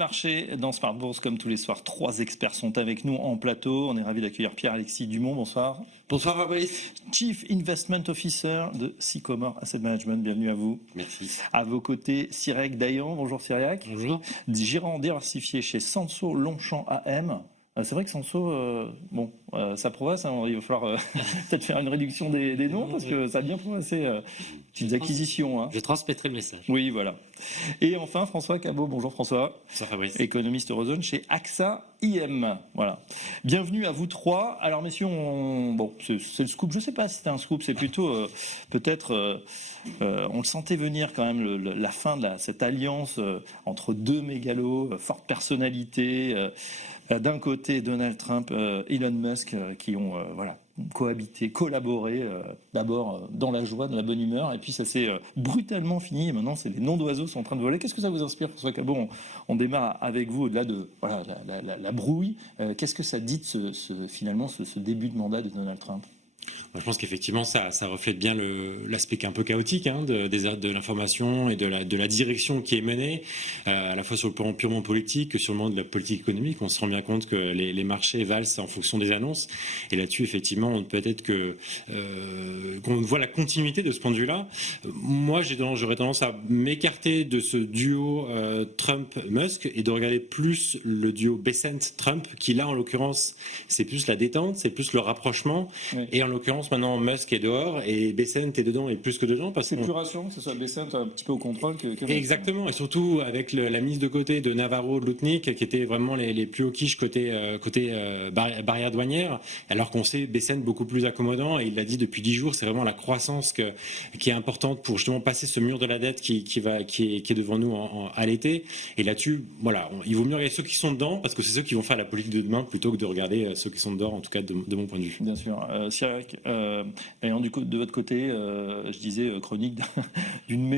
marché dans Smart Bourse, comme tous les soirs, 3 experts sont avec nous en plateau. On est ravis d'accueillir Pierre-Alexis Dumont, bonsoir. Bonsoir Fabrice. Chief Investment Officer de Sycomore Asset Management, bienvenue à vous. Merci. À vos côtés, Cyriac Dayan, bonjour Cyriac. Bonjour. Gérant diversifié chez Sansot Longchamp AM. C'est vrai que Sansot, ça progresse, hein, il va falloir peut-être faire une réduction des noms parce que ça a bien progressé. Petites acquisitions. Hein. Je transmettrai le message. Oui, voilà. Et enfin, François Cabot. Bonjour François. Bonsoir Fabrice. Économiste Eurozone chez AXA IM. Voilà. Bienvenue à vous trois. Alors messieurs, c'est le scoop. Je ne sais pas si c'est un scoop, c'est plutôt peut-être... on le sentait venir quand même, la fin de cette alliance entre deux mégalos, forte personnalité. D'un côté, Donald Trump, Elon Musk, qui ont cohabité, collaboré, d'abord dans la joie, dans la bonne humeur, et puis ça s'est brutalement fini, et maintenant les noms d'oiseaux sont en train de voler. Qu'est-ce que ça vous inspire, François Cabot? On démarre avec vous, au-delà de la brouille. Qu'est-ce que ça dit de ce début de mandat de Donald Trump? Je pense qu'effectivement, ça reflète bien l'aspect un peu chaotique de l'information et de la direction qui est menée, à la fois sur le plan purement politique que sur le plan de la politique économique. On se rend bien compte que les marchés valsent en fonction des annonces. Et là-dessus, effectivement, peut-être qu'on voit la continuité de ce point de vue-là. Moi, j'aurais tendance à m'écarter de ce duo Trump-Musk et de regarder plus le duo Bessent-Trump, qui là, en l'occurrence, c'est plus la détente, c'est plus le rapprochement. Oui. Et en l'occurrence, maintenant, Musk est dehors et Bessent est dedans et plus que dedans. C'est plus rassurant que ce soit Bessent un petit peu au contrôle que Exactement, et surtout avec la mise de côté de Navarro, de Lutnick, qui étaient vraiment les plus hauts quiches côté barrière douanière, alors qu'on sait Bessent beaucoup plus accommodant, et il l'a dit depuis 10 jours, c'est vraiment la croissance qui est importante pour justement passer ce mur de la dette qui est devant nous à l'été. Et là-dessus, voilà, il vaut mieux regarder ceux qui sont dedans, parce que c'est ceux qui vont faire la politique de demain, plutôt que de regarder ceux qui sont dehors, en tout cas de mon point de vue. Bien sûr. Ayant du coup, de votre côté, je disais chronique d'une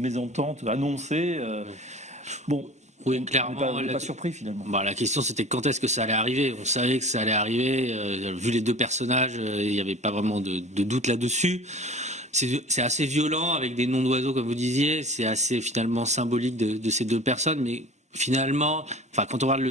mésentente annoncée. Bon. Oui, clairement. On n'est pas surpris finalement. La question c'était quand est-ce que ça allait arriver. On savait que ça allait arriver. Vu les deux personnages, il n'y avait pas vraiment de doute là-dessus. C'est assez violent avec des noms d'oiseaux comme vous disiez. C'est assez finalement symbolique de ces deux personnes, mais finalement, quand on regarde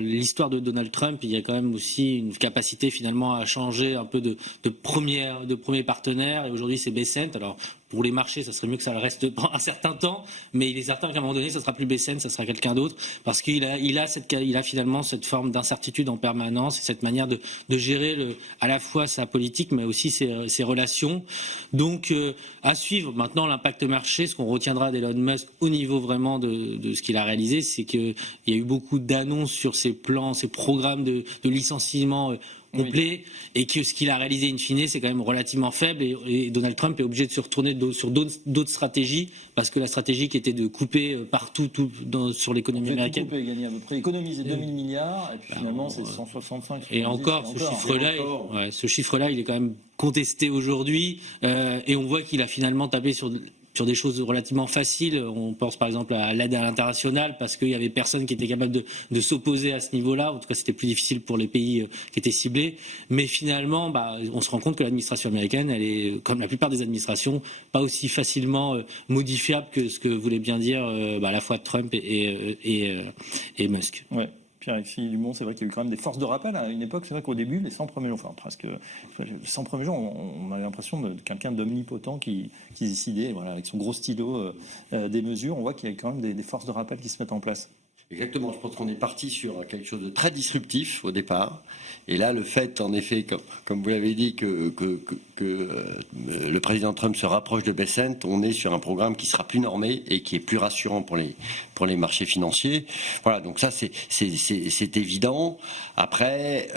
l'histoire de Donald Trump, il y a quand même aussi une capacité finalement à changer un peu de premier partenaire. Et aujourd'hui, c'est Bessent. Alors, pour les marchés, ça serait mieux que ça le reste un certain temps, mais il est certain qu'à un moment donné, ça sera plus Bessent, ça sera quelqu'un d'autre, parce qu'il a finalement cette forme d'incertitude en permanence et cette manière de gérer à la fois sa politique, mais aussi ses relations. Donc, à suivre. Maintenant, l'impact marché, ce qu'on retiendra d'Elon Musk au niveau vraiment de ce qu'il a réalisé, c'est qu'il y a eu beaucoup d'annonces sur ses plans, ses programmes de licenciement complet, et que ce qu'il a réalisé in fine, c'est quand même relativement faible, et Donald Trump est obligé de se retourner sur d'autres stratégies, parce que la stratégie qui était de couper partout sur l'économie américaine. Couper, gagner à peu près, économiser 2000 milliards, et puis finalement c'est 165. Et encore, ce chiffre-là, il est quand même contesté aujourd'hui, et on voit qu'il a finalement tapé sur des choses relativement faciles. On pense par exemple à l'aide à l'international, parce qu'il y avait personne qui était capable de s'opposer à ce niveau-là. En tout cas, c'était plus difficile pour les pays qui étaient ciblés. Mais finalement, on se rend compte que l'administration américaine, elle est, comme la plupart des administrations, pas aussi facilement modifiable que ce que voulait bien dire à la fois Trump et Musk. Ouais. Pierre-Alexis Dumont, c'est vrai qu'il y a eu quand même des forces de rappel à une époque. C'est vrai qu'au début, les 100 premiers jours, les 100 premiers jours, on a l'impression de quelqu'un d'omnipotent qui décidait, avec son gros stylo, des mesures. On voit qu'il y a quand même des forces de rappel qui se mettent en place. Exactement, je pense qu'on est parti sur quelque chose de très disruptif au départ. Et là, le fait, en effet, comme vous l'avez dit, que le président Trump se rapproche de Bessent, on est sur un programme qui sera plus normé et qui est plus rassurant pour les marchés financiers. Voilà, donc ça, c'est évident. Après,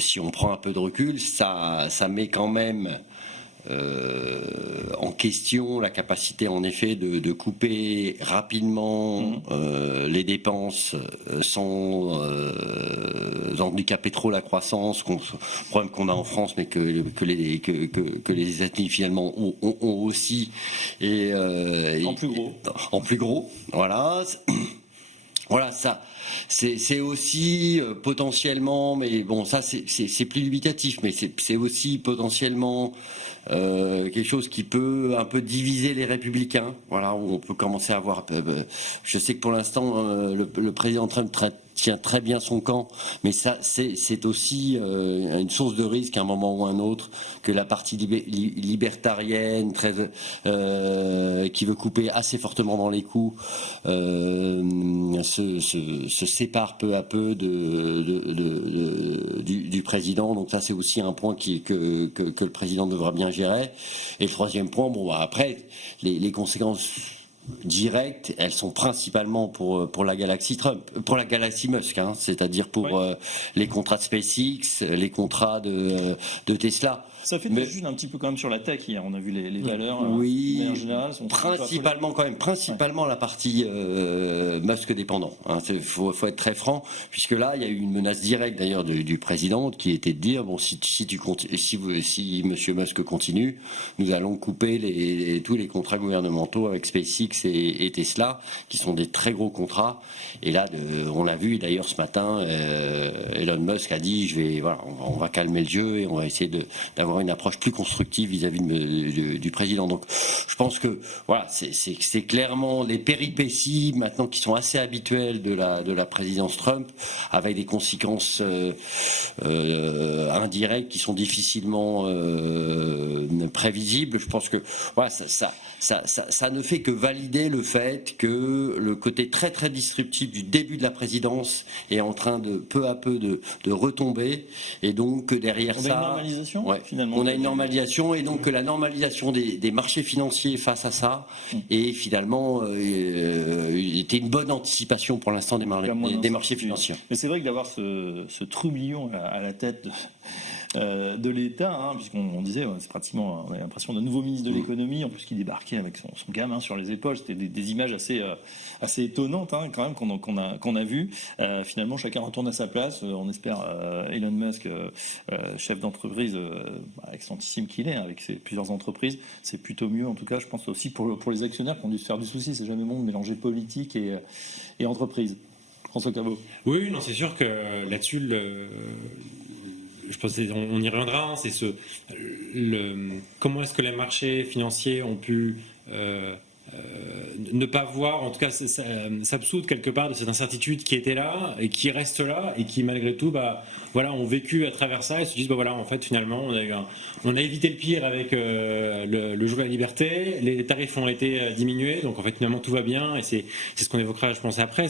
si on prend un peu de recul, ça met quand même en question la capacité en effet de couper rapidement les dépenses sans handicaper trop la croissance, problème qu'on a en France mais que les États-Unis finalement ont aussi, et en plus gros, voilà. Voilà, ça, c'est aussi potentiellement, mais bon, ça c'est plus dubitatif, mais c'est aussi potentiellement quelque chose qui peut un peu diviser les Républicains. Voilà, où on peut commencer à voir. Je sais que pour l'instant, le président Trump tient très bien son camp, mais ça, c'est aussi une source de risque à un moment ou un autre que la partie libertarienne, qui veut couper assez fortement dans les coups, se sépare peu à peu du président. Donc ça, c'est aussi un point que le président devra bien gérer. Et le troisième point, bon, après, les conséquences directes, elles sont principalement pour la galaxie Trump, pour la galaxie Musk, hein, c'est-à-dire pour les contrats de SpaceX, les contrats de Tesla. Ça fait des juges un petit peu quand même sur la tech hier. On a vu les valeurs. Oui, en général, sont principalement la partie Musk dépendant. Hein, faut être très franc, puisque là, il y a eu une menace directe d'ailleurs du président qui était de dire bon, si Monsieur Musk continue, nous allons couper tous les contrats gouvernementaux avec SpaceX et Tesla, qui sont des très gros contrats. Et là, on l'a vu d'ailleurs ce matin, Elon Musk a dit on va calmer le jeu et on va essayer d'avoir une approche plus constructive vis-à-vis du président. Donc, je pense que voilà, c'est clairement les péripéties maintenant qui sont assez habituelles de la présidence Trump, avec des conséquences indirectes qui sont difficilement prévisibles. Je pense que voilà, ça ne fait que valider le fait que le côté très très disruptif du début de la présidence est en train de peu à peu de retomber, et donc que derrière on a une normalisation, finalement. On a une normalisation, et donc que la normalisation des marchés financiers face à ça est finalement était une bonne anticipation pour l'instant des marchés financiers. Mais c'est vrai que d'avoir ce trublion à la tête de l'État, hein, puisqu'on disait, c'est pratiquement, on a l'impression d'un nouveau ministre de l'économie, en plus qui débarquait avec son gamin sur les épaules. C'était des images assez étonnantes, hein, quand même, qu'on a vu. Finalement, chacun retourne à sa place. On espère Elon Musk, chef d'entreprise extensissime qu'il est, hein, avec ses plusieurs entreprises, c'est plutôt mieux. En tout cas, je pense aussi pour les actionnaires qui ont dû se faire du souci. C'est jamais bon de mélanger politique et entreprise. François Cabot. Oui, non, c'est sûr que là-dessus, je pense qu'on y reviendra. C'est comment est-ce que les marchés financiers ont pu ne pas voir, en tout cas, s'absoudre quelque part de cette incertitude qui était là et qui reste là, et qui malgré tout, ont vécu à travers ça et se disent en fait finalement on a évité le pire avec le jour de la liberté, les tarifs ont été diminués, donc en fait finalement tout va bien, et c'est ce qu'on évoquera je pense après,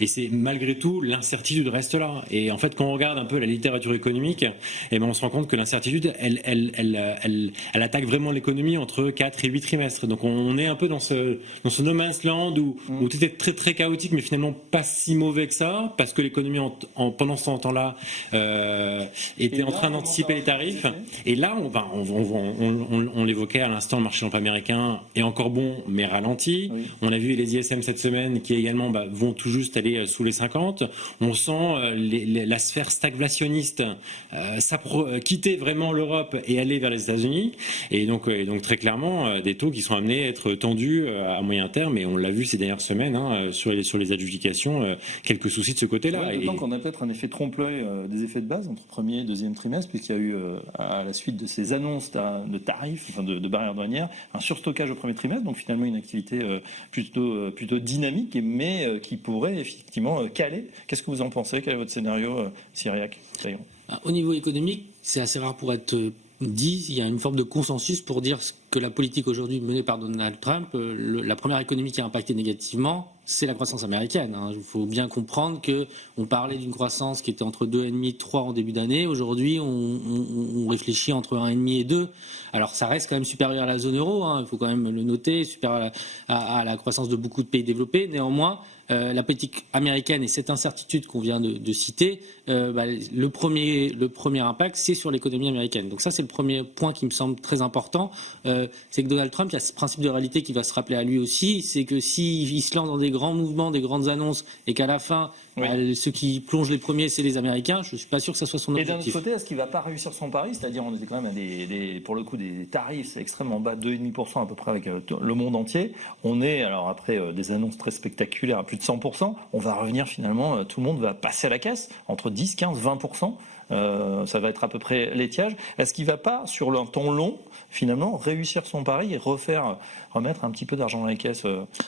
et c'est malgré tout l'incertitude reste là, et en fait quand on regarde un peu la littérature économique, on se rend compte que l'incertitude elle attaque vraiment l'économie entre 4 et 8 trimestres, donc on est un peu dans ce no man's land où tout est très très chaotique, mais finalement pas si mauvais que ça, parce que l'économie pendant ce temps-là était en train d'anticiper les tarifs. Et là, on l'évoquait à l'instant, le marché de l'emploi américain est encore bon, mais ralenti. Oui. On a vu les ISM cette semaine qui également vont tout juste aller sous les 50. On sent la sphère stagflationniste quitter vraiment l'Europe et aller vers les États-Unis. Et donc très clairement, des taux qui sont amenés à être tendus à moyen terme, et on l'a vu ces dernières semaines sur les adjudications, quelques soucis de ce côté-là. Ouais, d'autant qu'on a peut-être un effet trompe-l'œil des effets de base entre premier et deuxième trimestre, puisqu'il y a eu, à la suite de ces annonces de tarifs, de barrières douanières, un surstockage au premier trimestre, donc finalement une activité plutôt dynamique, mais qui pourrait effectivement caler. Qu'est-ce que vous en pensez? Quel est votre scénario, Cyriac? Au niveau économique, c'est assez rare pour être dit. Il y a une forme de consensus pour dire que la politique aujourd'hui menée par Donald Trump, la première économie qui a impacté négativement, c'est la croissance américaine. Il faut bien comprendre qu'on parlait d'une croissance qui était entre 2,5 et 3 en début d'année. Aujourd'hui, on réfléchit entre 1,5 et 2. Alors, ça reste quand même supérieur à la zone euro, il faut quand même le noter, supérieur à la croissance de beaucoup de pays développés. Néanmoins, la politique américaine et cette incertitude qu'on vient de citer, le premier impact, c'est sur l'économie américaine. Donc ça, c'est le premier point qui me semble très important. C'est que Donald Trump, il y a ce principe de réalité qui va se rappeler à lui aussi, c'est que s'il se lance dans des grands mouvements, des grandes annonces, et qu'à la fin, Oui. Ceux qui plongent les premiers, c'est les Américains. Je suis pas sûr que ça soit son Et d'un autre objectif. côté, est-ce qu'il va pas réussir son pari? C'est-à-dire, on était quand même à pour le coup, des tarifs extrêmement bas, 2,5% à peu près avec le monde entier. On est, alors après des annonces très spectaculaires à plus de 100%, on va revenir finalement, tout le monde va passer à la caisse, entre 10, 15, 20%. Ça va être à peu près l'étiage. Est-ce qu'il va pas, sur le temps long, finalement, réussir son pari et remettre un petit peu d'argent dans les caisses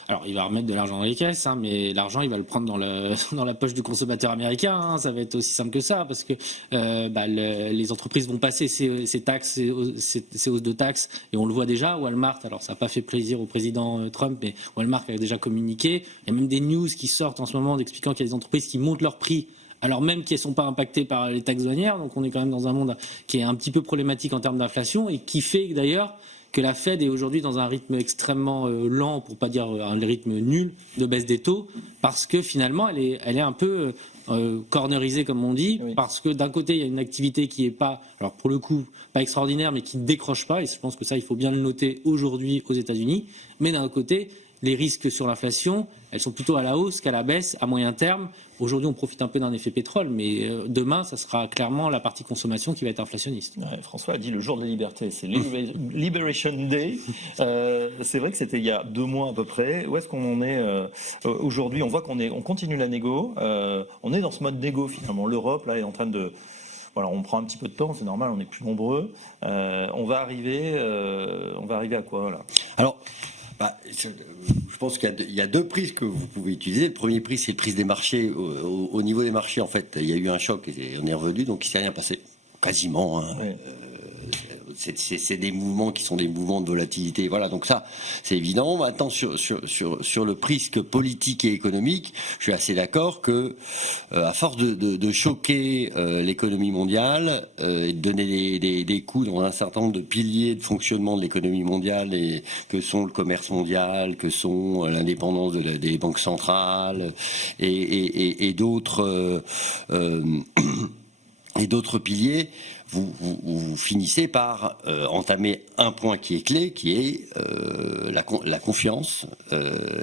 Alors, il va remettre de l'argent dans les caisses, mais l'argent, il va le prendre dans la poche du consommateur américain. Ça va être aussi simple que ça, parce que les entreprises vont passer ces taxes, ces hausses de taxes, et on le voit déjà. Walmart, alors ça n'a pas fait plaisir au président Trump, mais Walmart a déjà communiqué. Il y a même des news qui sortent en ce moment expliquant qu'il y a des entreprises qui montent leurs prix, alors même qu'elles ne sont pas impactées par les taxes douanières. Donc on est quand même dans un monde qui est un petit peu problématique en termes d'inflation, et qui fait d'ailleurs que la Fed est aujourd'hui dans un rythme extrêmement lent, pour pas dire un rythme nul, de baisse des taux, parce que finalement elle est un peu cornerisée, comme on dit, Oui. parce que d'un côté il y a une activité qui est pas, alors pour le coup pas extraordinaire, mais qui ne décroche pas, et je pense que ça il faut bien le noter aujourd'hui aux États-Unis. Mais d'un autre côté, les risques sur l'inflation, elles sont plutôt à la hausse qu'à la baisse à moyen terme. Aujourd'hui, on profite un peu d'un effet pétrole, mais demain, ça sera clairement la partie consommation qui va être inflationniste. Ouais, François a dit le jour de la liberté, c'est Liberation Day. C'est vrai que c'était il y a 2 mois à peu près. Où est-ce qu'on en est aujourd'hui? On voit on continue la négo. On est dans ce mode négo finalement. L'Europe là est en train de... Voilà, on prend un petit peu de temps, c'est normal, on est plus nombreux. On va arriver à quoi voilà. Alors, je pense qu'il y a 2 prises que vous pouvez utiliser. Le premier prix, c'est le prix des marchés. Au niveau des marchés, en fait, il y a eu un choc et on est revenu, donc il ne s'est rien passé. Quasiment. Hein. Ouais. C'est des mouvements qui sont des mouvements de volatilité. Voilà, donc ça, c'est évident. Maintenant, sur le risque politique et économique, je suis assez d'accord que, à force de choquer l'économie mondiale et de donner des coups dans un certain nombre de piliers de fonctionnement de l'économie mondiale, et que sont le commerce mondial, que sont l'indépendance des banques centrales et d'autres piliers, vous finissez par entamer un point qui est clé, qui est la confiance.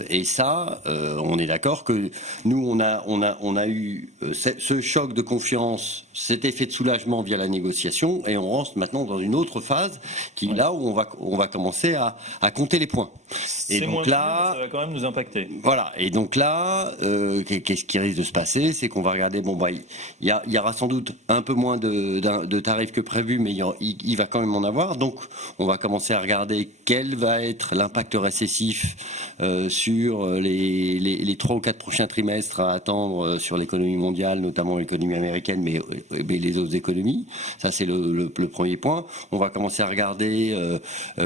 Et ça, on est d'accord que nous, on a eu ce choc de confiance, cet effet de soulagement via la négociation, et on rentre maintenant dans une autre phase qui est là où on va commencer à compter les points. Et C'est donc moins là, sûr, mais ça va quand même nous impacter. voilà. Et donc là, qu'est-ce qui risque de se passer? C'est qu'on va regarder, il y aura sans doute un peu moins de tarifs que prévu, mais il va quand même en avoir. Donc, on va commencer à regarder quel va être l'impact récessif sur les 3 ou 4 prochains trimestres à attendre sur l'économie mondiale, notamment l'économie américaine, mais les autres économies. Ça, c'est le premier point. On va commencer à regarder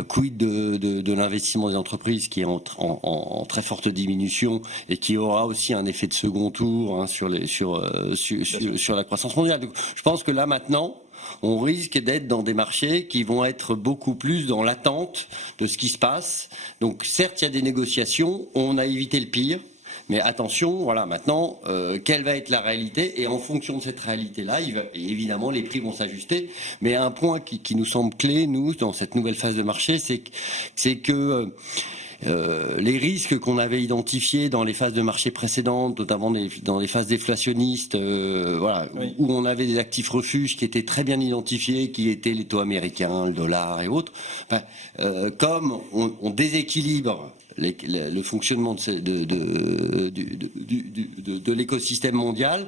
quid de l'investissement des entreprises qui est en très forte diminution et qui aura aussi un effet de second tour sur la croissance mondiale. Donc, je pense que là, maintenant, on risque d'être dans des marchés qui vont être beaucoup plus dans l'attente de ce qui se passe. Donc certes, il y a des négociations, on a évité le pire, mais attention, voilà, maintenant, quelle va être la réalité? Et en fonction de cette réalité-là, évidemment, les prix vont s'ajuster. Mais un point qui nous semble clé, nous, dans cette nouvelle phase de marché, c'est que les risques qu'on avait identifiés dans les phases de marché précédentes, notamment dans les phases déflationnistes, Oui. où on avait des actifs refuges qui étaient très bien identifiés, qui étaient les taux américains, le dollar et autres, comme on déséquilibre le fonctionnement de l'écosystème mondial,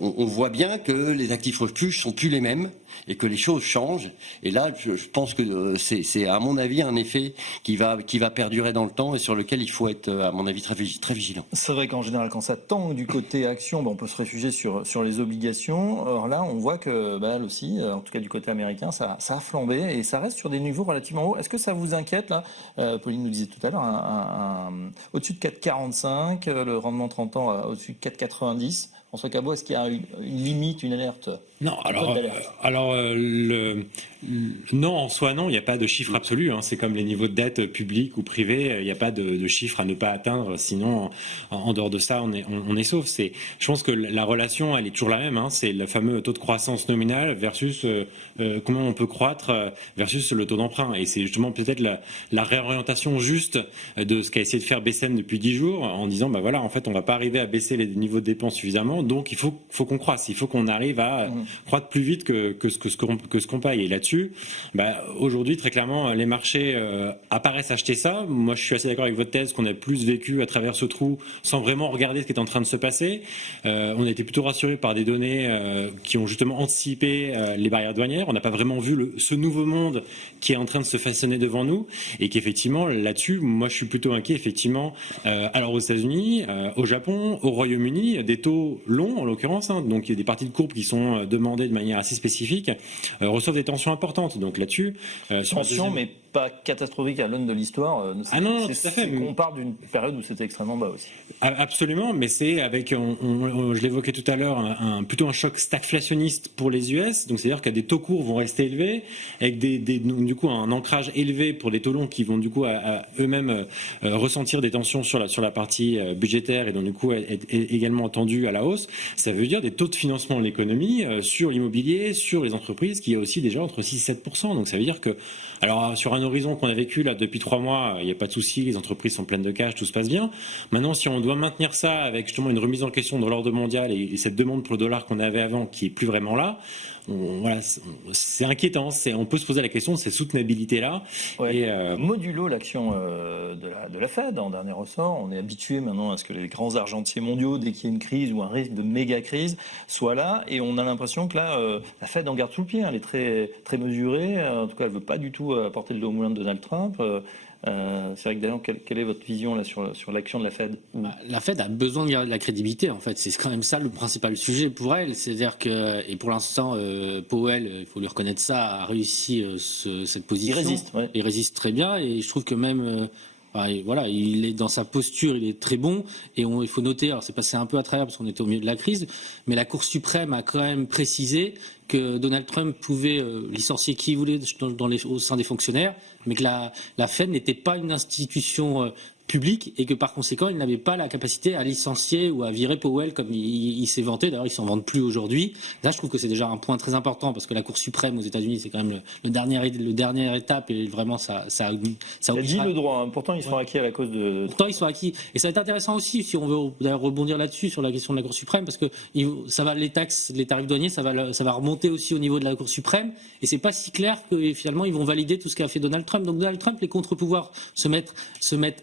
on voit bien que les actifs refuges sont plus les mêmes et que les choses changent. Et là, je pense que c'est à mon avis un effet qui va perdurer dans le temps et sur lequel il faut être, à mon avis, très vigilant. C'est vrai qu'en général, quand ça tend du côté action, on peut se réfugier sur les obligations. Or là, on voit que elle aussi, en tout cas du côté américain, ça a flambé et ça reste sur des niveaux relativement hauts. Est-ce que ça vous inquiète là? Pauline nous disait tout à l'heure, au-dessus de 4,45, le rendement 30 ans au-dessus de 4,90. François Cabot, est-ce qu'il y a une limite, une alerte? Non, non, en soi, non, il n'y a pas de chiffre absolu. C'est comme les niveaux de dette publique ou privée, il n'y a pas de chiffre à ne pas atteindre. Sinon, en dehors de ça, on est sauf. Je pense que la relation, elle est toujours la même. C'est le fameux taux de croissance nominale versus comment on peut croître versus le taux d'emprunt. Et c'est justement peut-être la réorientation juste de ce qu'a essayé de faire BCN depuis 10 jours, en disant, bah voilà, en fait, on va pas arriver à baisser les niveaux de dépenses suffisamment, donc il faut qu'on croisse, il faut qu'on arrive à croître plus vite que ce qu'on paye. Et là-dessus, aujourd'hui, très clairement, les marchés apparaissent acheter ça. Moi, je suis assez d'accord avec votre thèse qu'on a plus vécu à travers ce trou sans vraiment regarder ce qui est en train de se passer. On a été plutôt rassurés par des données qui ont justement anticipé les barrières douanières. On n'a pas vraiment vu ce nouveau monde qui est en train de se façonner devant nous, et qu'effectivement, là-dessus, moi, je suis plutôt inquiet, effectivement. Alors aux États-Unis, au Japon, au Royaume-Uni, des taux longs, en l'occurrence, donc il y a des parties de courbe qui sont demandées de manière assez spécifique, reçoivent des tensions importantes. Donc là-dessus, tensions, mais pas catastrophique à l'aune de l'histoire. Non, tout à fait. On part d'une période où c'était extrêmement bas aussi. Absolument, mais c'est avec, je l'évoquais tout à l'heure, plutôt un choc stagflationniste pour les US. Donc c'est-à-dire que des taux courts vont rester élevés, avec du coup un ancrage élevé pour les taux longs qui vont du coup à eux-mêmes ressentir des tensions sur la partie budgétaire, et donc du coup être également tendus à la hausse. Ça veut dire des taux de financement de l'économie sur l'immobilier, sur les entreprises, qui est aussi déjà entre 6 et 7%. Donc ça veut dire que, alors sur un horizon qu'on a vécu là depuis 3 mois, il n'y a pas de souci, les entreprises sont pleines de cash, tout se passe bien. Maintenant, si on doit maintenir ça avec justement une remise en question de l'ordre mondial et cette demande pour le dollar qu'on avait avant qui est plus vraiment là, voilà, c'est inquiétant. On peut se poser la question de cette soutenabilité-là. Ouais. Et modulo l'action de la Fed en dernier ressort. On est habitué maintenant à ce que les grands argentiers mondiaux, dès qu'il y a une crise ou un risque de méga crise, soient là. Et on a l'impression que là, la Fed en garde sous le pied. Elle est très, très mesurée. En tout cas, elle ne veut pas du tout apporter le dos au moulin de Donald Trump. C'est vrai que d'ailleurs, quelle est votre vision là sur l'action de la Fed? La Fed a besoin de garder de la crédibilité, en fait. C'est quand même ça le principal sujet pour elle. C'est-à-dire que, et pour l'instant, Powell, il faut lui reconnaître ça, a réussi cette position. Il résiste, ouais. Il résiste très bien, et je trouve que même voilà, il est dans sa posture, il est très bon, et il faut noter, alors c'est passé un peu à travers parce qu'on était au milieu de la crise, mais la Cour suprême a quand même précisé que Donald Trump pouvait licencier qui il voulait au sein des fonctionnaires, mais que la Fed n'était pas une institution public, et que par conséquent il n'avait pas la capacité à licencier ou à virer Powell comme il s'est vanté. D'ailleurs, il s'en vante plus aujourd'hui. Là, je trouve que c'est déjà un point très important, parce que la Cour suprême aux États-Unis, c'est quand même le dernière étape, et vraiment ça dit le droit, hein. Pourtant ils sont acquis à la cause de. Pourtant ils sont acquis, et ça va être intéressant aussi, si on veut d'ailleurs rebondir là-dessus sur la question de la Cour suprême, parce que ça va, les taxes, les tarifs douaniers, ça va remonter aussi au niveau de la Cour suprême, et c'est pas si clair que finalement ils vont valider tout ce qu'a fait Donald Trump. Donc Donald Trump, les contre-pouvoirs se mettent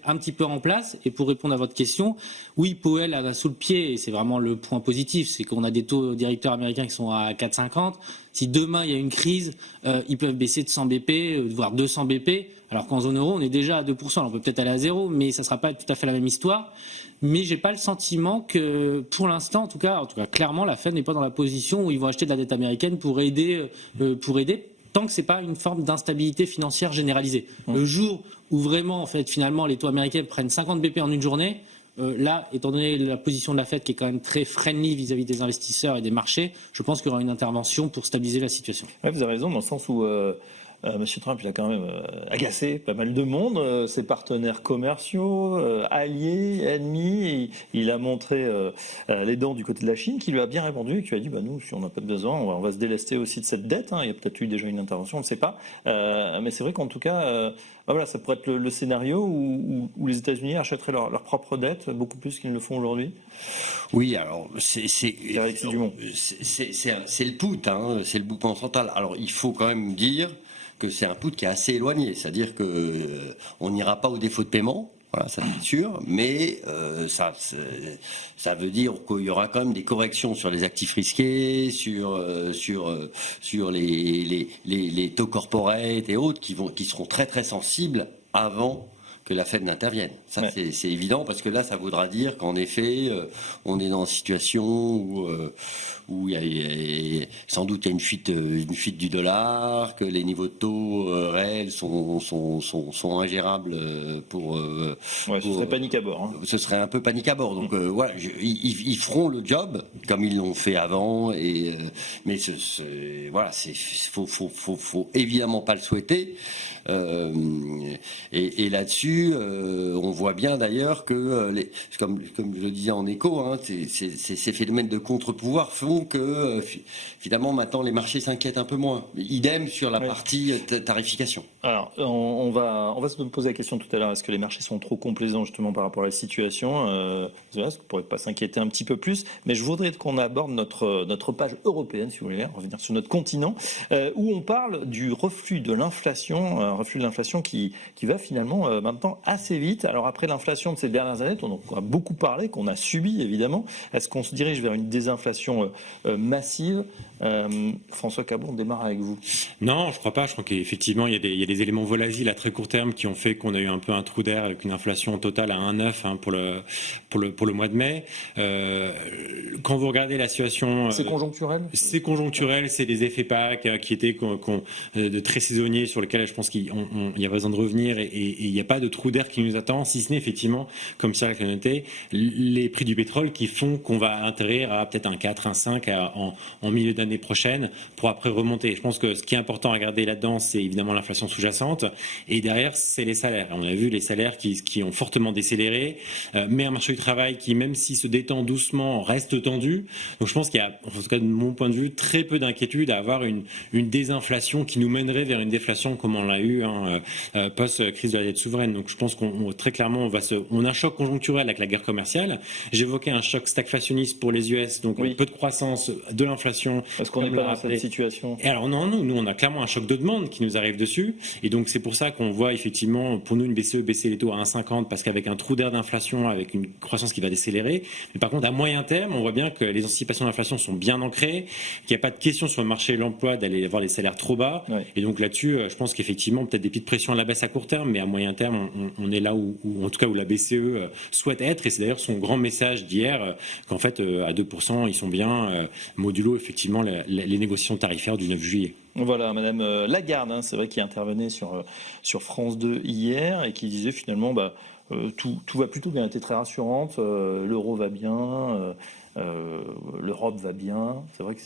un petit peu en place. Et pour répondre à votre question, oui, Powell a sous le pied, et c'est vraiment le point positif, c'est qu'on a des taux directeurs américains qui sont à 4,50. Si demain il y a une crise, ils peuvent baisser de 100 BP, voire 200 BP, alors qu'en zone euro on est déjà à 2%, alors on peut peut-être aller à 0, mais ça ne sera pas tout à fait la même histoire. Mais j'ai pas le sentiment que, pour l'instant, en tout cas clairement, la Fed n'est pas dans la position où ils vont acheter de la dette américaine pour aider, tant que c'est pas une forme d'instabilité financière généralisée. Le jour où vraiment, en fait, finalement, les taux américains prennent 50 BP en une journée, là, étant donné la position de la Fed qui est quand même très friendly vis-à-vis des investisseurs et des marchés, je pense qu'il y aura une intervention pour stabiliser la situation. Ouais, vous avez raison, dans le sens où M. Trump, il a quand même agacé pas mal de monde, ses partenaires commerciaux, alliés, ennemis. Il a montré les dents du côté de la Chine, qui lui a bien répondu et qui lui a dit nous, si on n'a pas de besoin, on va se délester aussi de cette dette. Il y a peut-être eu déjà une intervention, on ne sait pas. Mais c'est vrai qu'en tout cas, voilà, ça pourrait être le scénario où les États-Unis achèteraient leur propre dette beaucoup plus qu'ils ne le font aujourd'hui. Oui, alors c'est le put, c'est le boucan central. Alors il faut quand même dire que c'est un put qui est assez éloigné, c'est-à-dire que on n'ira pas au défaut de paiement. Voilà, ça c'est sûr, mais ça veut dire qu'il y aura quand même des corrections sur les actifs risqués, sur les taux corporate et autres qui seront très très sensibles avant que la Fed n'intervienne. Ça, Ouais. c'est évident, parce que là, ça voudra dire qu'en effet, on est dans une situation où sans doute il y a une fuite du dollar, que les niveaux de taux réels sont ingérables pour... Ouais, ce serait panique à bord. Hein. Ce serait un peu panique à bord. Donc voilà, ils feront le job comme ils l'ont fait avant. Mais voilà, faut évidemment pas le souhaiter. Et là-dessus, on voit bien d'ailleurs que, comme je le disais en écho, hein, ces phénomènes de contre-pouvoir font que finalement maintenant les marchés s'inquiètent un peu moins. Idem sur la partie tarification. Alors, on va se poser la question tout à l'heure, est-ce que les marchés sont trop complaisants justement par rapport à la situation est-ce qu'on ne pourrait pas s'inquiéter un petit peu plus? Mais je voudrais qu'on aborde notre page européenne, si vous voulez, revenir sur notre continent, où on parle du reflux de l'inflation, qui va finalement maintenant assez vite. Alors après l'inflation de ces dernières années, on en a beaucoup parlé, qu'on a subi évidemment, est-ce qu'on se dirige vers une désinflation massive? François Cabot, on démarre avec vous. Non, je crois pas. Je crois qu'effectivement, il y a des éléments volatiles à très court terme qui ont fait qu'on a eu un peu un trou d'air avec une inflation totale à 1,9 hein, pour le mois de mai. Quand vous regardez la situation... C'est conjoncturel? C'est conjoncturel, c'est des effets Pâques qui étaient de très saisonniers sur lesquels je pense qu'il y a besoin de revenir et il n'y a pas de trou d'air qui nous attend, si ce n'est effectivement, comme Cyril l'a noté, les prix du pétrole qui font qu'on va atterrir à peut-être un 4, un 5 en milieu d'année prochaine pour après remonter. Je pense que ce qui est important à regarder là-dedans, c'est évidemment l'inflation sous-jacente et derrière, c'est les salaires. On a vu les salaires qui ont fortement décéléré, mais un marché du travail qui, même s'il se détend doucement, reste tendu. Donc je pense qu'il y a, en tout cas de mon point de vue, très peu d'inquiétude à avoir une désinflation qui nous mènerait vers une déflation comme on l'a eu post-crise de la dette souveraine. Donc je pense qu'on très clairement, on a un choc conjoncturel avec la guerre commerciale. J'évoquais un choc stagflationniste pour les US, donc peu de croissance, de l'inflation. Est-ce qu'on n'est pas dans cette situation? Et alors non, nous on a clairement un choc de demande qui nous arrive dessus. Et donc c'est pour ça qu'on voit effectivement, pour nous, une BCE baisser les taux à 1,50 parce qu'avec un trou d'air d'inflation, avec une croissance qui va décélérer. Mais par contre, à moyen terme, on voit bien que les anticipations d'inflation sont bien ancrées, qu'il n'y a pas de question sur le marché de l'emploi d'aller avoir des salaires trop bas. Ouais. Et donc là-dessus, je pense qu'effectivement, peut-être des petites pressions à la baisse à court terme, mais à moyen terme, on est là où en tout cas, où la BCE souhaite être. Et c'est d'ailleurs son grand message d'hier, qu'en fait, à 2%, ils sont bien modulo, effectivement, les négociations tarifaires du 9 juillet. Voilà, Madame Lagarde, c'est vrai, qui intervenait sur France 2 hier et qui disait finalement tout va plutôt bien, elle était très rassurante, l'euro va bien, l'Europe va bien. C'est vrai que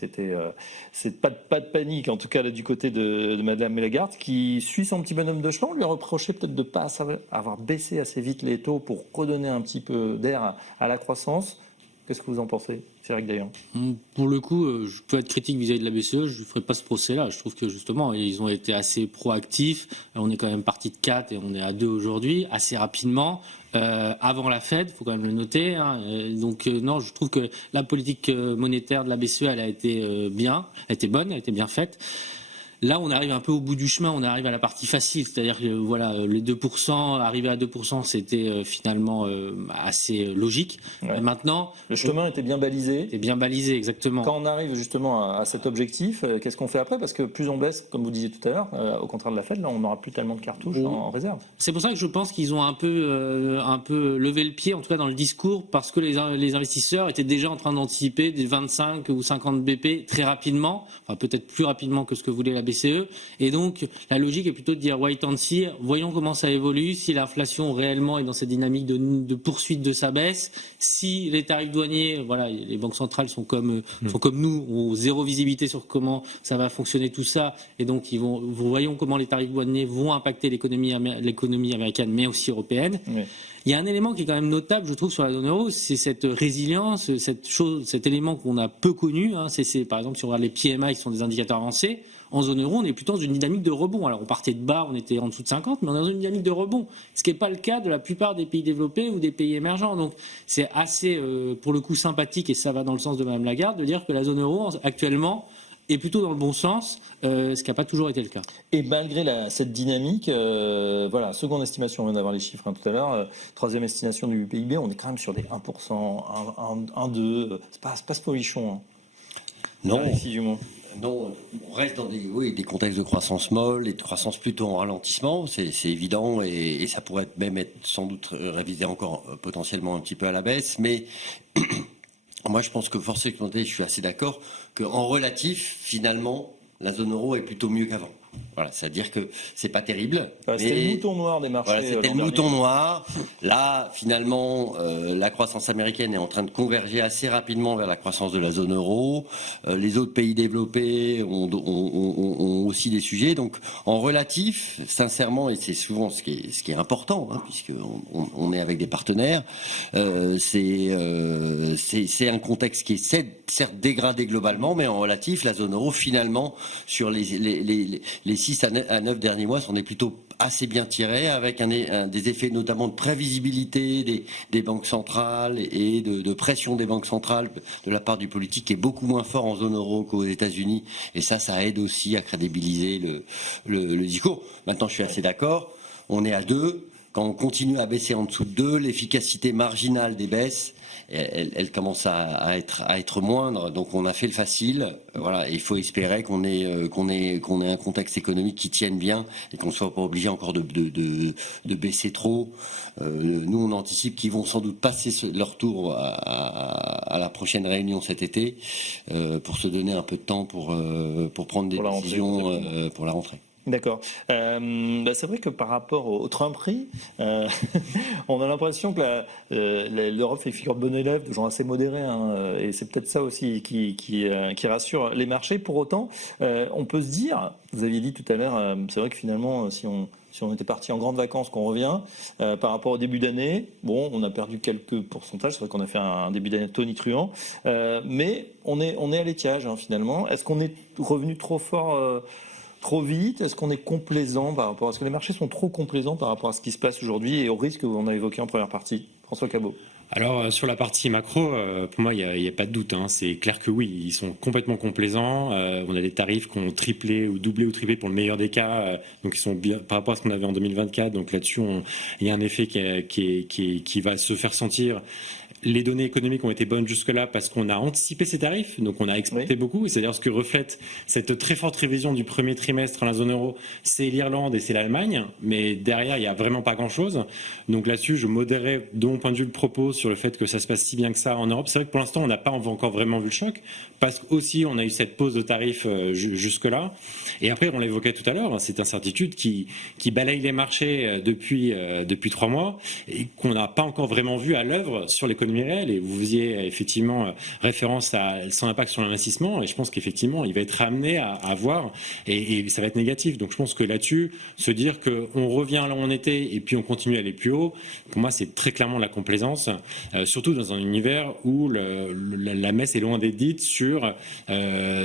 c'est pas de panique, en tout cas là, du côté de Madame Lagarde, qui suit son petit bonhomme de chemin. On lui a reproché peut-être de ne pas avoir baissé assez vite les taux pour redonner un petit peu d'air à la croissance. Qu'est-ce que vous en pensez, Cyril Dayan? Pour le coup, je peux être critique vis-à-vis de la BCE, je ne ferai pas ce procès-là. Je trouve que justement, ils ont été assez proactifs. On est quand même parti de 4 et on est à 2 aujourd'hui, assez rapidement. Avant la Fed, il faut quand même le noter. Non, je trouve que la politique monétaire de la BCE, elle a été bien, elle a été bonne, elle a été bien faite. Là, on arrive un peu au bout du chemin, on arrive à la partie facile, c'est-à-dire que voilà, les 2%, arriver à 2%, c'était finalement assez logique. Ouais. Maintenant, le chemin était bien balisé. Était bien balisé, exactement. Quand on arrive justement à cet objectif, qu'est-ce qu'on fait après? Parce que plus on baisse, comme vous disiez tout à l'heure, au contraire de la Fed, là, on n'aura plus tellement de cartouches en réserve. C'est pour ça que je pense qu'ils ont un peu levé le pied, en tout cas dans le discours, parce que les investisseurs étaient déjà en train d'anticiper des 25 ou 50 BP très rapidement, enfin peut-être plus rapidement que ce que voulait la BCE, et donc la logique est plutôt de dire wait and see, voyons comment ça évolue, si l'inflation réellement est dans cette dynamique de poursuite de sa baisse, si les tarifs douaniers, voilà, les banques centrales sont comme nous, ont zéro visibilité sur comment ça va fonctionner tout ça, et donc voyons comment les tarifs douaniers vont impacter l'économie américaine, mais aussi européenne. Oui. Il y a un élément qui est quand même notable, je trouve, sur la zone euro, c'est cette résilience, cet élément qu'on a peu connu. C'est par exemple, si on regarde les PMI, qui sont des indicateurs avancés, en zone euro, on est plutôt dans une dynamique de rebond. Alors, on partait de bas, on était en dessous de 50, mais on est dans une dynamique de rebond. Ce qui n'est pas le cas de la plupart des pays développés ou des pays émergents. Donc, c'est assez, pour le coup, sympathique, et ça va dans le sens de Mme Lagarde, de dire que la zone euro, actuellement, est plutôt dans le bon sens, ce qui n'a pas toujours été le cas. Et malgré cette dynamique, voilà, seconde estimation, on vient d'avoir les chiffres tout à l'heure, troisième estimation du PIB, on est quand même sur des 1%, 1,2%, c'est pas ce folichon. Non. Alexis Jumont. Non, on reste dans des contextes de croissance molle et de croissance plutôt en ralentissement, c'est évident, et ça pourrait même être sans doute révisé encore potentiellement un petit peu à la baisse, mais moi je pense que force est de constater, je suis assez d'accord, qu'en relatif, finalement, la zone euro est plutôt mieux qu'avant. Voilà, c'est-à-dire que c'est pas terrible. C'était le mouton noir des marchés. Voilà, c'était le mouton noir. Là, finalement, la croissance américaine est en train de converger assez rapidement vers la croissance de la zone euro. Les autres pays développés ont aussi des sujets. Donc, en relatif, sincèrement, et c'est souvent ce qui est important, hein, puisqu'on est avec des partenaires, c'est un contexte qui est certes dégradé globalement, mais en relatif, la zone euro, finalement, sur les 6 à 9 derniers mois, s'en est plutôt assez bien tiré, avec des effets notamment de prévisibilité des banques centrales et de pression des banques centrales de la part du politique qui est beaucoup moins fort en zone euro qu'aux États-Unis. Et ça aide aussi à crédibiliser le discours. Maintenant, je suis assez d'accord. On est à 2. Quand on continue à baisser en dessous de 2, l'efficacité marginale des baisses, elle commence à être moindre. Donc on a fait le facile. Voilà, et il faut espérer qu'on ait un contexte économique qui tienne bien et qu'on ne soit pas obligé encore de baisser trop. Nous, on anticipe qu'ils vont sans doute passer leur tour à la prochaine réunion cet été pour se donner un peu de temps pour prendre des décisions pour la rentrée. D'accord. C'est vrai que par rapport au Trumperie, on a l'impression que l'Europe fait figure de bon élève, de gens assez modérés, hein, et c'est peut-être ça aussi qui rassure les marchés. Pour autant, on peut se dire, vous aviez dit tout à l'heure, c'est vrai que finalement, si on était parti en grandes vacances, qu'on revient, par rapport au début d'année, bon, on a perdu quelques pourcentages, c'est vrai qu'on a fait un début d'année tonitruant, mais on est à l'étiage, hein, finalement. Est-ce qu'on est revenu trop fort trop vite? Est-ce qu'on est complaisant par rapport à ce que les marchés sont trop complaisants par rapport à ce qui se passe aujourd'hui et au risque que on a évoqué en première partie? François Cabot. Alors sur la partie macro, pour moi il y a pas de doute, hein. C'est clair que oui, ils sont complètement complaisants. On a des tarifs qui ont triplé ou doublé ou triplé pour le meilleur des cas, donc ils sont bien par rapport à ce qu'on avait en 2024. Donc là-dessus, il y a un effet qui va se faire sentir. Les données économiques ont été bonnes jusque-là parce qu'on a anticipé ces tarifs, donc on a exporté beaucoup. C'est-à-dire ce que reflète cette très forte révision du premier trimestre à la zone euro, c'est l'Irlande et c'est l'Allemagne, mais derrière il n'y a vraiment pas grand-chose. Donc là-dessus, je modérais de mon point de vue le propos sur le fait que ça se passe si bien que ça en Europe. C'est vrai que pour l'instant, on n'a pas encore vraiment vu le choc, parce qu'aussi on a eu cette pause de tarifs jusque-là. Et après, on l'évoquait tout à l'heure, cette incertitude qui balaye les marchés depuis 3 mois et qu'on n'a pas encore vraiment vu à l'œuvre sur l'économie réelle. Et vous faisiez effectivement référence à son impact sur l'investissement, et je pense qu'effectivement il va être amené à voir, et ça va être négatif. Donc je pense que là-dessus, se dire qu'on revient là où on était et puis on continue à aller plus haut, pour moi c'est très clairement la complaisance, surtout dans un univers où la messe est loin d'être dite sur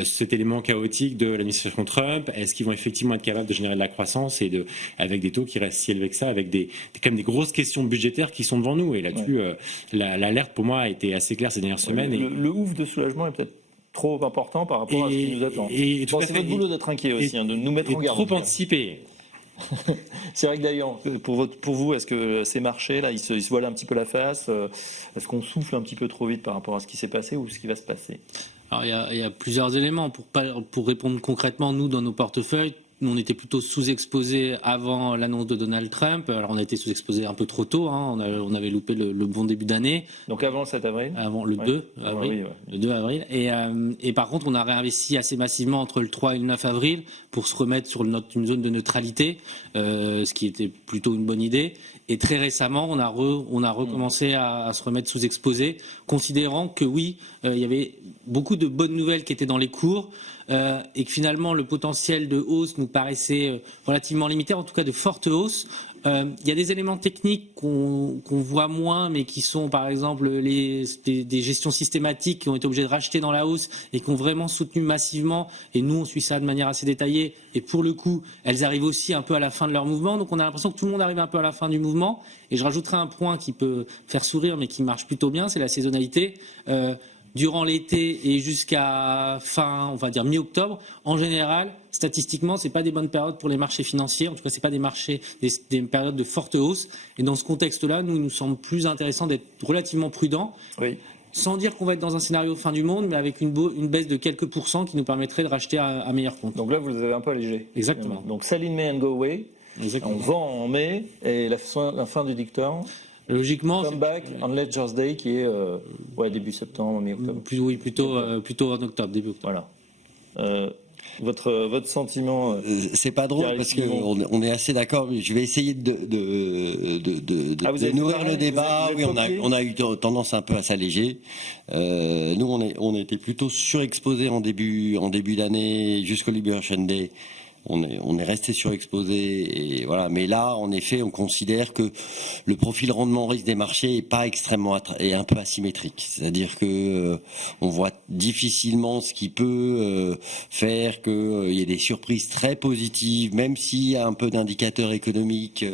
cet élément chaotique de l'administration Trump. Est-ce qu'ils vont effectivement être capables de générer de la croissance et avec des taux qui restent si élevés que ça, avec quand même des grosses questions budgétaires qui sont devant nous. Et là-dessus, l'alerte pour moi a été assez claire ces dernières semaines. Le ouf de soulagement est peut-être trop important par rapport à ce qui nous attend. C'est votre boulot d'être inquiet aussi, de nous mettre en garde. Trop anticipé. C'est vrai que d'ailleurs, pour vous, est-ce que ces marchés-là, ils se voilent un petit peu la face? Est-ce qu'on souffle un petit peu trop vite par rapport à ce qui s'est passé ou ce qui va se passer? Alors il y a plusieurs éléments. Pour répondre concrètement, nous, dans nos portefeuilles, on était plutôt sous-exposé avant l'annonce de Donald Trump. Alors on a été sous-exposé un peu trop tôt, hein. On avait loupé le bon début d'année. Donc avant le 7 avril? Avant le 2 avril. Le 2 avril. Et par contre, on a réinvesti assez massivement entre le 3 et le 9 avril pour se remettre sur une zone de neutralité, ce qui était plutôt une bonne idée. Et très récemment, on a recommencé à se remettre sous-exposé, considérant que oui, il y avait beaucoup de bonnes nouvelles qui étaient dans les cours, et que finalement le potentiel de hausse nous paraissait relativement limité, en tout cas de forte hausse. Il y a des éléments techniques qu'on voit moins, mais qui sont par exemple des gestions systématiques qui ont été obligées de racheter dans la hausse et qui ont vraiment soutenu massivement. Et nous, on suit ça de manière assez détaillée. Et pour le coup, elles arrivent aussi un peu à la fin de leur mouvement. Donc on a l'impression que tout le monde arrive un peu à la fin du mouvement. Et je rajouterai un point qui peut faire sourire, mais qui marche plutôt bien, c'est la saisonnalité. Durant l'été et jusqu'à fin, on va dire mi-octobre, en général, statistiquement, c'est pas des bonnes périodes pour les marchés financiers. En tout cas, c'est pas des marchés, des périodes de forte hausse. Et dans ce contexte-là, il nous semble plus intéressant d'être relativement prudent. Oui. sans dire qu'on va être dans un scénario fin du monde, mais avec une baisse de quelques pourcents qui nous permettrait de racheter à meilleur compte. Donc là, vous les avez un peu allégés. Exactement. Donc sell in May and go away. Exactement. On vend en mai et la fin du dicton. Logiquement, Come back on Ledger's Day qui est début septembre, mi-octobre. plutôt en octobre, début octobre. Voilà. Votre sentiment c'est pas drôle Pierre parce Simon. qu'on est assez d'accord. Je vais essayer de vous avez nourrir fait pareil, le débat. vous avez Oui, on a eu tendance un peu à s'alléger. Nous, on était plutôt surexposés en début d'année jusqu'au Liberation Day. On est resté surexposé et voilà. Mais là, en effet, on considère que le profil rendement-risque des marchés est pas extrêmement est un peu asymétrique. C'est-à-dire que on voit difficilement ce qui peut faire qu'il y ait des surprises très positives, même s'il y a un peu d'indicateurs économiques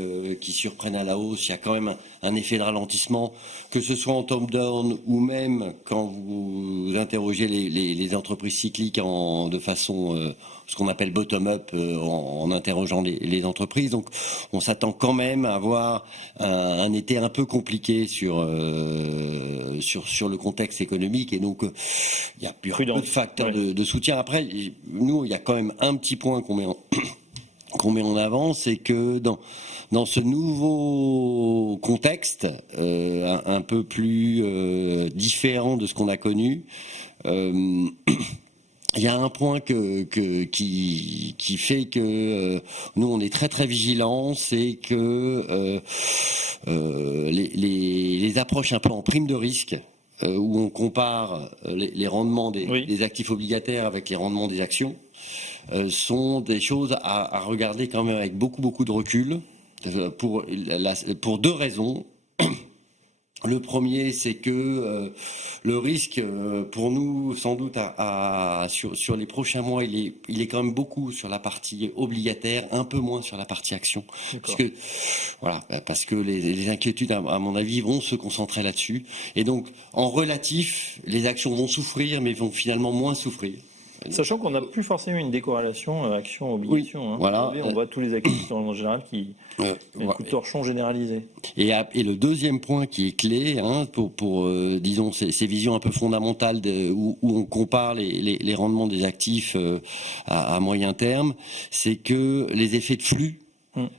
qui surprennent à la hausse. Il y a quand même un effet de ralentissement, que ce soit en top-down ou même quand vous interrogez les entreprises cycliques de façon ce qu'on appelle bottom-up en interrogeant les entreprises. Donc, on s'attend quand même à avoir un été un peu compliqué sur le contexte économique. Et donc, il y a peu de facteurs de soutien. Après, nous, il y a quand même un petit point qu'on met en avant, c'est que dans ce nouveau contexte, un peu plus différent de ce qu'on a connu, il y a un point qui fait que nous on est très très vigilants, c'est que les approches un peu en prime de risque, où on compare les rendements des actifs obligataires avec les rendements des actions, sont des choses à regarder quand même avec beaucoup de recul, pour deux raisons. Le premier, c'est que le risque, pour nous, sans doute, sur les prochains mois, il est quand même beaucoup sur la partie obligataire, un peu moins sur la partie action. Parce que les inquiétudes, à mon avis, vont se concentrer là-dessus. Et donc, en relatif, les actions vont souffrir, mais vont finalement moins souffrir. Sachant qu'on n'a plus forcément une décorrélation action-obligation. Oui, voilà. On voit tous les actifs en général qui ont un coup de torchon généralisé. Et le deuxième point qui est clé, pour disons ces visions un peu fondamentales où on compare les rendements des actifs à moyen terme, c'est que les effets de flux,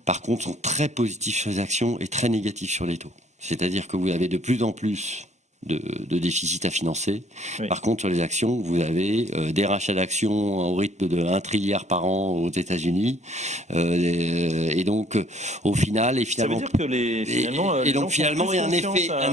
par contre, sont très positifs sur les actions et très négatifs sur les taux. C'est-à-dire que vous avez de plus en plus de déficit à financer. Oui. Par contre, sur les actions, vous avez des rachats d'actions au rythme de 1 trilliard par an aux États-Unis. Et donc, au final, ça veut dire que finalement, il y a un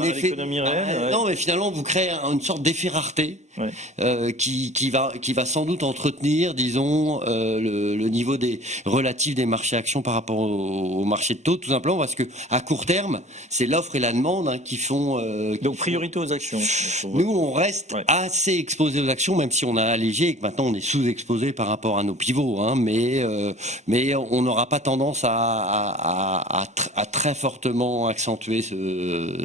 effet réelle, non, mais finalement, vous créez une sorte d'effet rareté. Ouais. Qui va sans doute entretenir, disons, le niveau relatif des marchés actions par rapport au marché de taux, tout simplement parce que à court terme, c'est l'offre et la demande qui font. Donc priorité aux actions. Nous, on reste assez exposé aux actions, même si on a allégé et que maintenant on est sous-exposé par rapport à nos pivots, mais on n'aura pas tendance à très fortement accentuer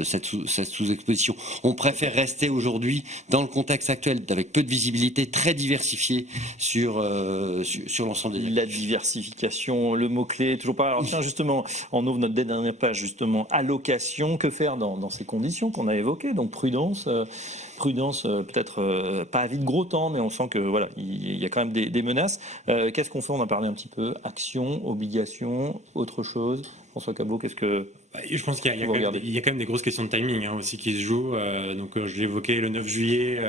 cette sous-exposition. On préfère rester aujourd'hui dans le contexte actuel avec peu de visibilité, très diversifié sur l'ensemble des actifs. La diversification, le mot-clé, toujours pas. Alors tiens, justement, on ouvre notre dernière page, justement, allocation, que faire dans ces conditions qu'on a évoquées, donc prudence, peut-être pas à vide gros temps, mais on sent que voilà, il y a quand même des menaces. Qu'est-ce qu'on fait? On a parlé un petit peu actions, obligations, autre chose. François Cabot, qu'est-ce que... Je pense qu'il y a quand même des grosses questions de timing aussi qui se jouent. Donc je l'ai évoqué le 9 juillet,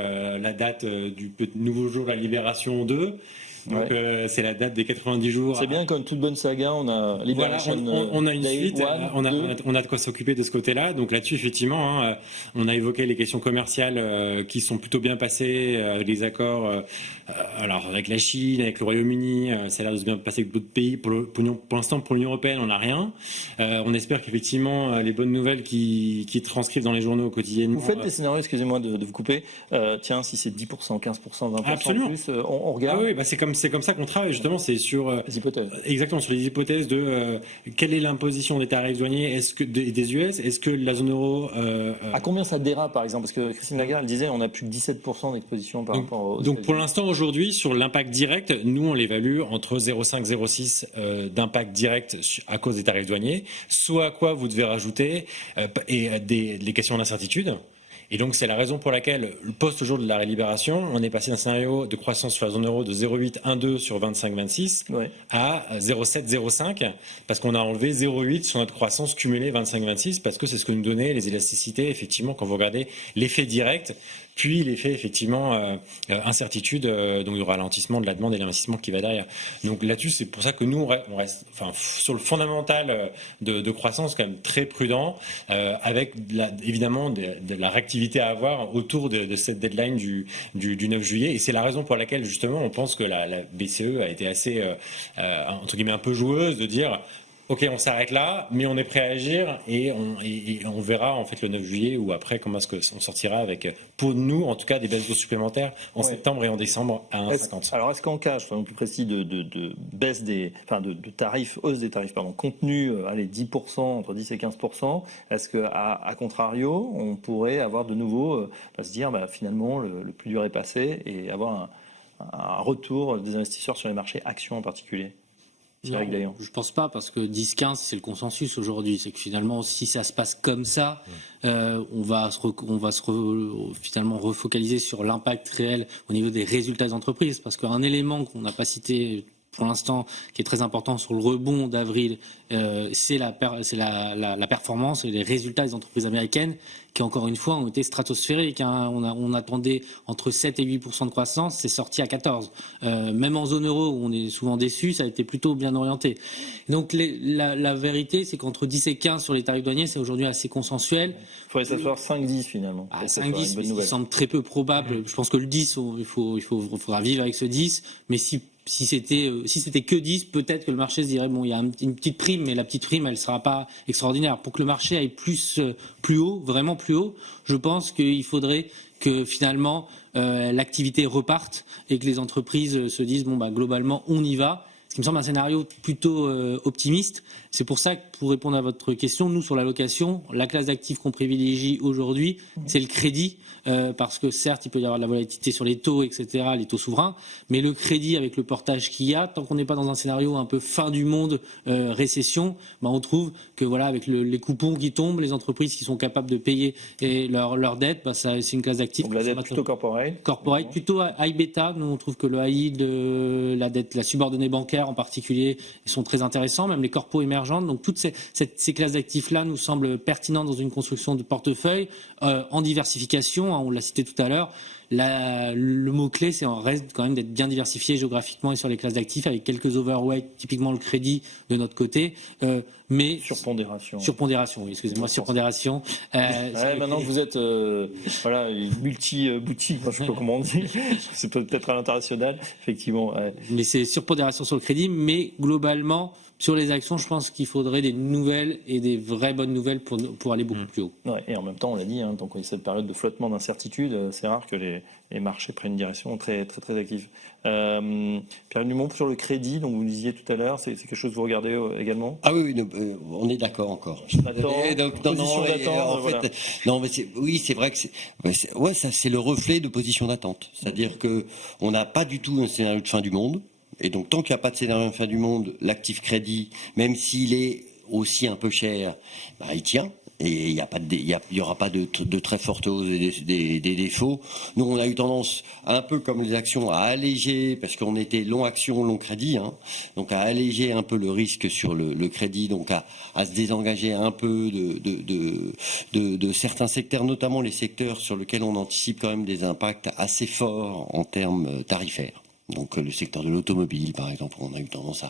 la date du nouveau jour, la Libération 2. Donc c'est la date des 90 jours. C'est bien, comme toute bonne saga, on a on a une suite, on a de quoi s'occuper de ce côté-là. Donc là-dessus, effectivement, on a évoqué les questions commerciales qui sont plutôt bien passées, les accords alors avec la Chine, avec le Royaume-Uni, ça a l'air de se bien passer avec d'autres pays. Pour l'instant, pour l'Union européenne, on n'a rien. On espère qu'effectivement, les bonnes nouvelles qui transcrivent dans les journaux quotidiennement... Vous faites des scénarios, excusez-moi de vous couper, tiens, si c'est 10%, 15%, 20% Absolument. plus, on regarde. Ah oui, c'est comme ça qu'on travaille, justement, c'est sur... les hypothèses. Exactement, sur les hypothèses de quelle est l'imposition des tarifs douaniers des US, est-ce que la zone euro... À combien ça dérape, par exemple? Parce que Christine Lagarde, elle disait, on n'a plus que 17% d'exposition par rapport aux... Donc pour l'instant, aujourd'hui, sur l'impact direct, nous, on l'évalue entre 0,5 et 0,6 d'impact direct à cause des tarifs douaniers, soit à quoi vous devez rajouter les questions d'incertitude. Et donc, c'est la raison pour laquelle, post-jour de la libération, on est passé d'un scénario de croissance sur la zone euro de 0,8-1,2 sur 25-26 à 0,7-0,5, parce qu'on a enlevé 0,8 sur notre croissance cumulée 25-26, parce que c'est ce que nous donnaient les élasticités, effectivement, quand vous regardez l'effet direct, puis l'effet, effectivement, incertitude, donc du ralentissement de la demande et l'investissement qui va derrière. Donc là-dessus, c'est pour ça que nous, on reste sur le fondamental de croissance quand même très prudent, avec évidemment de la réactivité à avoir autour de cette deadline du 9 juillet. Et c'est la raison pour laquelle, justement, on pense que la BCE a été assez, entre guillemets, un peu joueuse de dire... Ok, on s'arrête là, mais on est prêt à agir et on verra en fait le 9 juillet ou après comment est-ce qu'on sortira avec, pour nous en tout cas, des baisses d'eau supplémentaires en septembre et en décembre à 1,50. Alors est-ce qu'en cas, je sois plus précis, de baisse de tarifs, hausse des tarifs, contenus, 10%, entre 10 et 15%, est-ce qu'à contrario, on pourrait avoir de nouveau, se dire finalement le plus dur est passé et avoir un retour des investisseurs sur les marchés actions en particulier? Non, je pense pas, parce que 10-15 c'est le consensus aujourd'hui, c'est que finalement si ça se passe comme ça, on va finalement refocaliser sur l'impact réel au niveau des résultats des entreprises, parce qu'un élément qu'on n'a pas cité pour l'instant, qui est très important sur le rebond d'avril, c'est la performance et les résultats des entreprises américaines, qui encore une fois ont été stratosphériques. On attendait entre 7 et 8% de croissance, c'est sorti à 14. Même en zone euro, où on est souvent déçu, ça a été plutôt bien orienté. Donc la vérité, c'est qu'entre 10 et 15 sur les tarifs douaniers, c'est aujourd'hui assez consensuel. Il faudrait s'asseoir 5-10 finalement. 5-10, mais il semble très peu probable. Je pense que le 10, il faudra vivre avec ce 10, mais si c'était que 10, peut-être que le marché se dirait bon, il y a une petite prime, mais la petite prime, elle sera pas extraordinaire. Pour que le marché aille plus haut, vraiment plus haut, je pense qu'il faudrait que finalement l'activité reparte et que les entreprises se disent bon globalement on y va. Ce qui me semble un scénario plutôt optimiste. C'est pour ça que, pour répondre à votre question, nous, sur la location, la classe d'actifs qu'on privilégie aujourd'hui, c'est le crédit, parce que certes, il peut y avoir de la volatilité sur les taux, etc., les taux souverains, mais le crédit, avec le portage qu'il y a, tant qu'on n'est pas dans un scénario un peu fin du monde, récession, on trouve que voilà, avec les coupons qui tombent, les entreprises qui sont capables de payer leurs dettes, c'est une classe d'actifs. Donc la dette plutôt corporate. Corporate, plutôt high beta. Nous, on trouve que le high yield, la dette, la subordonnée bancaire en particulier, sont très intéressants, même les corpos émergentes. Donc toutes ces classes d'actifs-là nous semblent pertinentes dans une construction de portefeuille en diversification. On l'a cité tout à l'heure. Le mot-clé, c'est en reste quand même d'être bien diversifié géographiquement et sur les classes d'actifs, avec quelques overweight, typiquement le crédit de notre côté. Mais surpondération, oui, excusez-moi, surpondération. Maintenant que vous êtes multi-boutique, je ne sais pas comment on dit, c'est peut-être à l'international, effectivement. Mais c'est surpondération sur le crédit, mais globalement, sur les actions, je pense qu'il faudrait des nouvelles et des vraies bonnes nouvelles pour aller beaucoup plus haut. Ouais, et en même temps, on l'a dit, donc cette période de flottement d'incertitude, c'est rare que les marchés prennent une direction très, très, très active. Pierre Dumont, sur le crédit, donc vous le disiez tout à l'heure, c'est quelque chose que vous regardez également? Ah oui, on est d'accord encore. C'est vrai que c'est le reflet de position d'attente. C'est-à-dire que on n'a pas du tout un scénario de fin du monde. Et donc, tant qu'il n'y a pas de scénario de fin du monde, l'actif crédit, même s'il est aussi un peu cher, il tient. Et il y aura pas de très forte hausse des défauts. Nous, on a eu tendance, un peu comme les actions, à alléger, parce qu'on était long action, long crédit, donc à alléger un peu le risque sur le crédit, donc à se désengager un peu de certains secteurs, notamment les secteurs sur lesquels on anticipe quand même des impacts assez forts en termes tarifaires. Donc le secteur de l'automobile, par exemple, on a eu tendance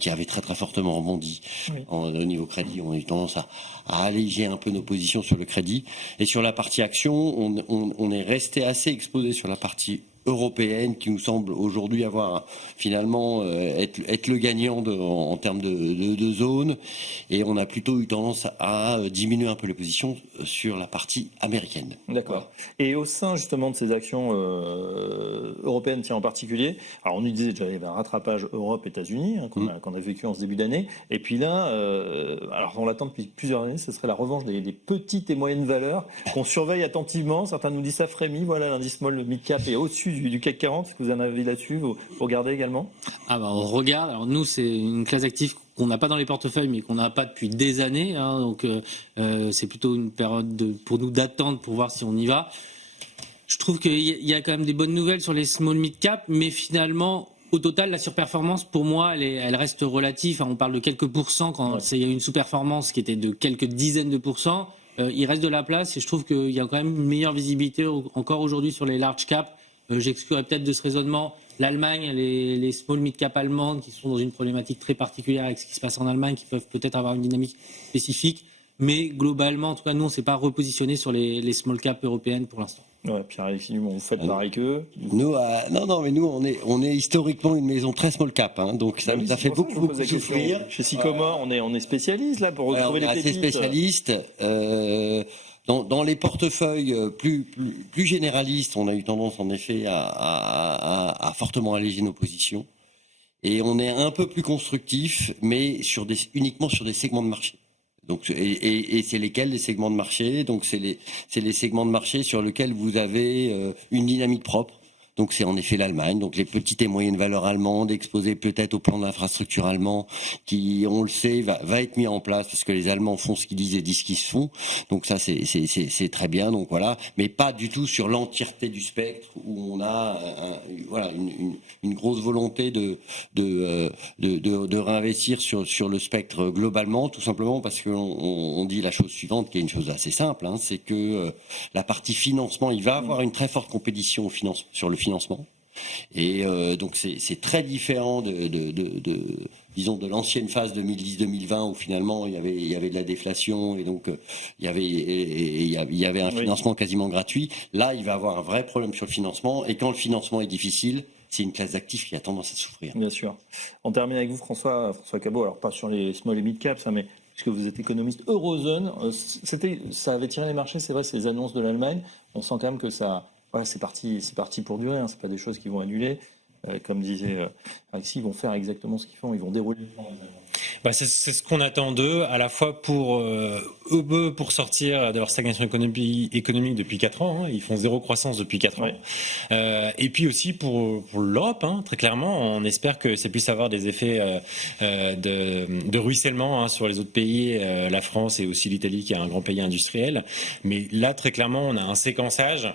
qui avait très très fortement rebondi au niveau crédit, on a eu tendance à alléger un peu nos positions sur le crédit. Et sur la partie action, on est resté assez exposé sur la partie européenne qui nous semble aujourd'hui avoir finalement être le gagnant en termes de zone, et on a plutôt eu tendance à diminuer un peu les positions sur la partie américaine. D'accord. Et au sein justement de ces actions européennes, en particulier, alors on nous disait déjà il y avait un rattrapage Europe-États-Unis qu'on a vécu en ce début d'année, et puis là, alors on l'attend depuis plusieurs années, ce serait la revanche des petites et moyennes valeurs qu'on surveille attentivement. Certains nous disent ça frémit, voilà, l'indice small mid-cap est au-dessus du CAC 40, est-ce que vous en avez là-dessus, vous regardez également? On regarde, alors nous c'est une classe d'actifs qu'on n'a pas dans les portefeuilles, mais qu'on n'a pas depuis des années. Hein, donc, c'est plutôt une période pour nous d'attente pour voir si on y va. Je trouve qu'il y a quand même des bonnes nouvelles sur les small mid cap, mais finalement, au total, la surperformance, pour moi, elle reste relative. Enfin, on parle de quelques pourcents quand il y a eu une sous-performance qui était de quelques dizaines de pourcents. Il reste de la place et je trouve qu'il y a quand même une meilleure visibilité encore aujourd'hui sur les large cap. J'exclurais peut-être de ce raisonnement l'Allemagne, les small mid cap allemandes qui sont dans une problématique très particulière avec ce qui se passe en Allemagne, qui peuvent peut-être avoir une dynamique spécifique. Mais globalement, en tout cas, nous, on ne s'est pas repositionné sur les small cap européennes pour l'instant. Ouais, Pierre-Alexis Dumont, vous faites pareil qu'eux. Nous, mais nous, on est historiquement une maison très small cap, hein, donc ça nous a fait beaucoup souffrir. Chez Sycomore, on est spécialiste là pour retrouver les pépites. On est assez spécialiste. Dans les portefeuilles plus généralistes, on a eu tendance en effet à fortement alléger nos positions. Et on est un peu plus constructif, mais uniquement sur des segments de marché. Donc, et c'est lesquels les segments de marché? Donc c'est les segments de marché sur lesquels vous avez une dynamique propre. Donc c'est en effet l'Allemagne, donc les petites et moyennes valeurs allemandes exposées peut-être au plan d'infrastructure allemand qui, on le sait, va être mis en place parce que les Allemands font ce qu'ils disent et disent ce qu'ils font. Donc ça c'est très bien. Donc voilà, mais pas du tout sur l'entièreté du spectre où on a une grosse volonté de réinvestir sur le spectre globalement, tout simplement parce que on dit la chose suivante, qui est une chose assez simple, hein, c'est que la partie financement, il va avoir une très forte compétition sur le financement. Et donc c'est très différent disons de l'ancienne phase 2010-2020 où finalement il y avait de la déflation et donc il y avait un financement quasiment gratuit. Là, il va avoir un vrai problème sur le financement et quand le financement est difficile, c'est une classe d'actifs qui a tendance à souffrir. Bien sûr. On termine avec vous, François Cabot. Alors pas sur les small et mid caps, mais puisque vous êtes économiste Eurozone, ça avait tiré les marchés, c'est vrai, ces annonces de l'Allemagne. On sent quand même que ça. Voilà, c'est parti pour durer, hein. C'est pas des choses qui vont annuler. Comme disait Alexis, ils vont faire exactement ce qu'ils font, ils vont dérouler le plan. C'est ce qu'on attend d'eux, à la fois pour sortir de leur stagnation économique depuis 4 ans, hein, ils font zéro croissance depuis 4 ans, et puis aussi pour l'Europe, hein, très clairement, on espère que ça puisse avoir des effets de ruissellement sur les autres pays, la France et aussi l'Italie qui est un grand pays industriel, mais là très clairement on a un séquençage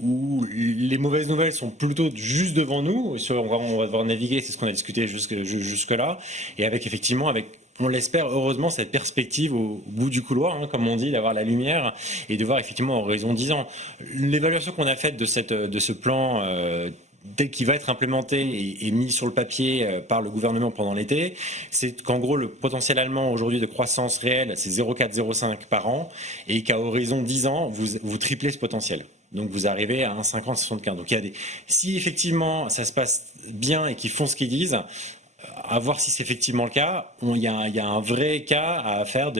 où les mauvaises nouvelles sont plutôt juste devant nous, on va devoir naviguer, c'est ce qu'on a discuté jusque-là, et avec effectivement, on l'espère heureusement, cette perspective au bout du couloir, hein, comme on dit, d'avoir la lumière et de voir effectivement en horizon 10 ans. L'évaluation qu'on a faite de ce plan dès qu'il va être implémenté et mis sur le papier par le gouvernement pendant l'été, c'est qu'en gros le potentiel allemand aujourd'hui de croissance réelle c'est 0,4-0,5 par an et qu'à horizon 10 ans vous triplez ce potentiel. Donc vous arrivez à 1,50-1,75. Donc si effectivement ça se passe bien et qu'ils font ce qu'ils disent, à voir si c'est effectivement le cas. Il y a un vrai cas à faire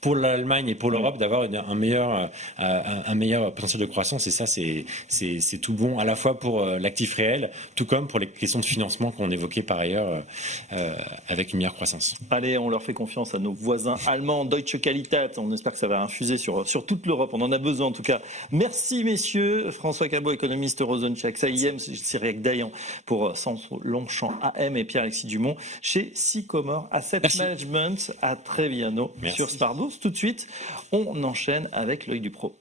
pour l'Allemagne et pour l'Europe d'avoir un meilleur potentiel de croissance. Et ça, c'est tout bon à la fois pour l'actif réel, tout comme pour les questions de financement qu'on évoquait par ailleurs avec une meilleure croissance. Allez, on leur fait confiance à nos voisins allemands, Deutsche Qualität. On espère que ça va infuser sur toute l'Europe. On en a besoin en tout cas. Merci messieurs. François Cabot, économiste Eurozone chez AXA IM, Cyriac Dayan pour Sens Longchamp AM et Pierre-Alexis Dumont chez Sycomore Asset Management. À très bientôt sur Smart Bourse. Tout de suite, on enchaîne avec l'œil du pro.